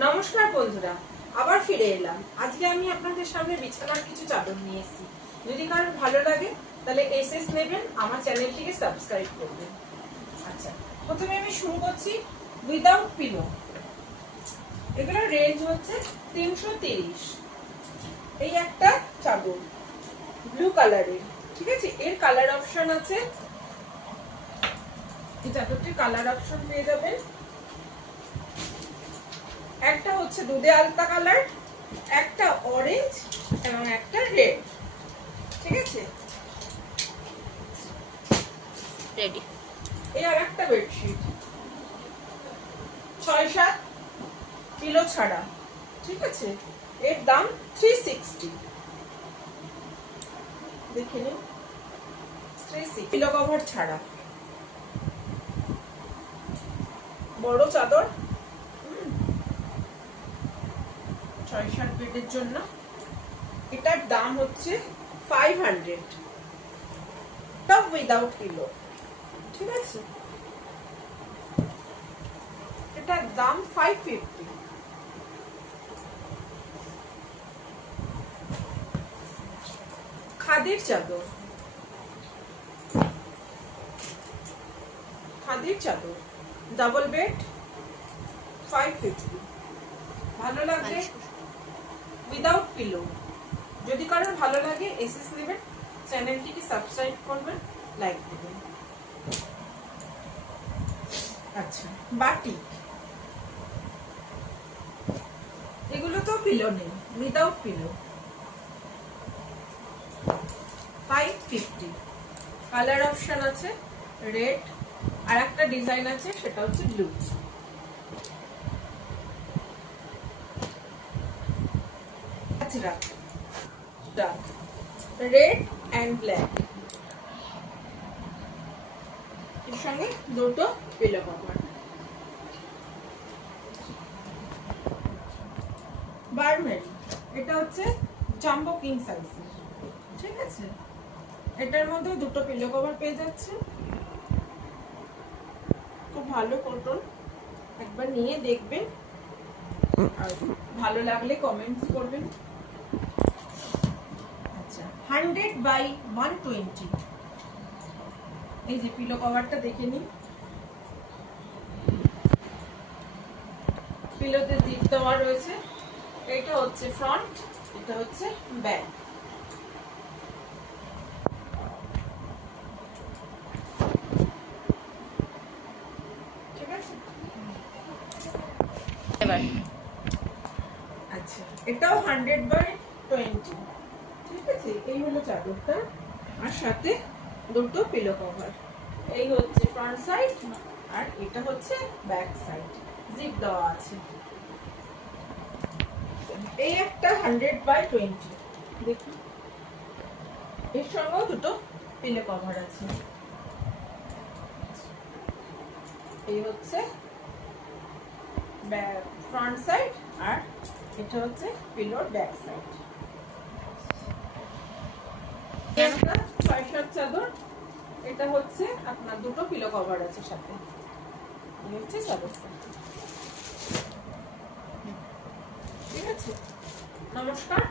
নমস্কার বন্ধুরা, আবার ফিরে এলাম। আজকে আমি আপনাদের সামনে বিছানার কিছু চাদর নিয়ে এসেছি। যদি কারোর ভালো লাগে তাহলে এসএস নেবেন, আমার চ্যানেলটিকে সাবস্ক্রাইব করবেন। আচ্ছা, প্রথমে আমি শুরু করছি উইদাউট পিলো। এগুলোর রেঞ্জ হচ্ছে 330। এই একটা চাদর ব্লু কালারের, ঠিক আছে। এর কালার অপশন আছে, এই চাদরটির কালার অপশন পেয়ে যাবেন। একটা হচ্ছে দুধে আলতা কালার, একটা অরেঞ্জ এবং একটা রেড, ঠিক আছে। রেডি। এই আর একটা বেডশিট 6-7 কিলো ছাড়া, ঠিক আছে। এর দাম 360। দেখে নিন, 360 কিলো কভার ছাড়া, বড় চাদর 6-7 বেডের জন্য। এটার দাম হচ্ছে 500, টপ উইদাউট পিলো, ঠিক আছে। এটার দাম 550। খাদির চাদর, খাদির চাদর ডাবল বেড 550। ভালো লাগবে উইদাউট পিলো। যদি কারোর ভালো লাগে এসএস নেবেন, চ্যানেলটিকে সাবস্ক্রাইব করবেন, লাইক দেবেন। আচ্ছা, বাটিক, এগুলো তো পিলো নেই, উইদাউট পিলো 550। কালার অপশন আছে রেড, আর একটা ডিজাইন আছে সেটা হচ্ছে ব্লু। রেড এন্ড ব্ল্যাক, এর সঙ্গে দুটো পিলো কভার। বারমেরি, এটা হচ্ছে জাম্বো কিং সাইজের, ঠিক আছে। এটার মধ্যে দুটো পিলো কভার পেয়ে যাচ্ছে, খুব ভালো কটন। একবার নিয়ে দেখবেন, আর ভালো লাগলে কমেন্টস করবেন। আচ্ছা, 100/120। এই যে পিলো কভারটা দেখে নিন, পিলোতে জিপ দেওয়া রয়েছে। এটা হচ্ছে ফ্রন্ট, এটা হচ্ছে ব্যাক। ঠিক আছে। এবার আচ্ছা, এটাও 100/20, ঠিক আছে। এই হলো চাদরটা, আর সাথে দুটো পিলো কভার। এই হচ্ছে ফ্রন্ট সাইড, আর এটা হচ্ছে ব্যাক সাইড, জিপ দেওয়া আছে। এই একটা 100/20, দেখুন এর সঙ্গেও দুটো পিলো কভার আছে। এই হচ্ছে ফ্রন্ট সাইড, আর এটা হচ্ছে পিলোর ব্যাক সাইড। একটা 6-7 চাদর, এটা হচ্ছে আপনার দুটো পিলো কভার আছে সাথে। এই হচ্ছে চাদরটা, ঠিক আছে। নমস্কার।